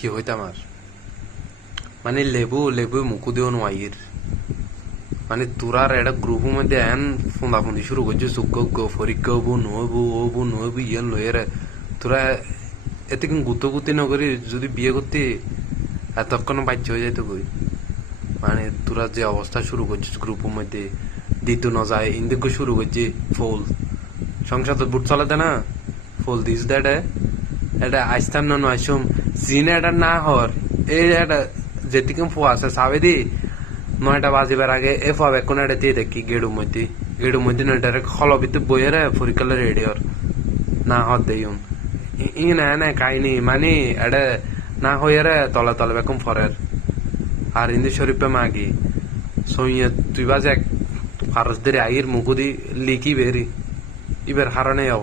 কি হইতাম আর মানে লেবু লেবু মুকু দিও নোয়াইয়ের মানে তোরার একটা গ্রুপের মধ্যে এন ফোনাফুনি শুরু করছে সুজ্ঞ পরীক্ষা হবো নহবো হবো নহবো ইয়ান লয়ের তোরা এতে কিন্তু গুতি নকরি যদি বিয়ে করতে এতক্ষণ বাচ্চা হয়ে যাইতো কই মানে তোরা যে অবস্থা শুরু করছিস গ্রুপের মধ্যে দিত ন যায় ইন্দিকে শুরু করছে ফুল সংসার তো বুট চালাতে না ফুল দিস দ্যাট এটা আইস্তান না আইসম সিনে এটা না হর এই এটা যেদিকে ফো আছে সাবে দি 9টা বাজিবার আগে এ ফো এখন এটা দিয়ে দেখি গেড়ুর মধ্যে না ডাইরেক্ট হল ভিতরে বইয়ের পরীক্ষা রেডি হর না হর দেইম ই না না কাহিনী মানে এটা না হইয়ার তলে তলে বেকম ফরের আর ইন্দি শরীফে মাগি সইয়ে তুই বাজে ফারস ধরে আইয়ের মুকুদি লিকি বেরি ইবার হারানে অবস্থা